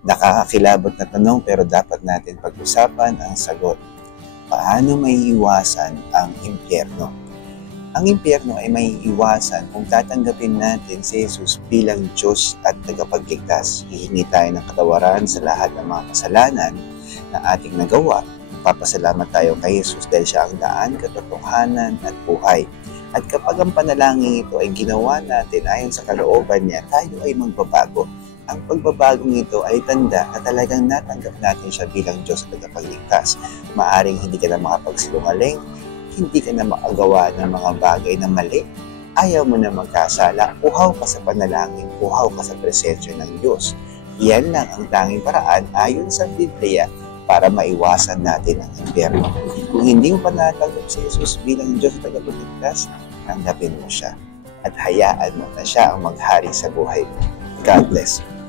Nakakakilabot na tanong pero dapat natin pag-usapan ang sagot. Paano maiiwasan ang impyerno? Ang impyerno ay maiiwasan kung tatanggapin natin si Jesus bilang Diyos at tagapagligtas. Hihingi tayo ng katawaran sa lahat ng mga kasalanan na ating nagawa. Papasalamat tayo kay Jesus dahil siya ang daan, katotohanan at buhay. At kapag ang panalangin ito ay ginawa natin ayon sa kalooban niya, tayo ay magbabago. Ang pagbabagong ito ay tanda na talagang natanggap natin siya bilang Diyos at tagapagligtas. Maaring hindi ka na makapagsinungaling, hindi ka na makagawa ng mga bagay na mali, ayaw mo na magkasala, uhaw ka sa panalangin, uhaw ka sa presensya ng Diyos. Yan lang ang tanging paraan ayon sa Biblia para maiwasan natin ang impyerno. Kung hindi mo pa natanggap si Jesus bilang Diyos at tagapagligtas, tanggapin mo siya at hayaan mo na siya ang maghari sa buhay mo. God bless you.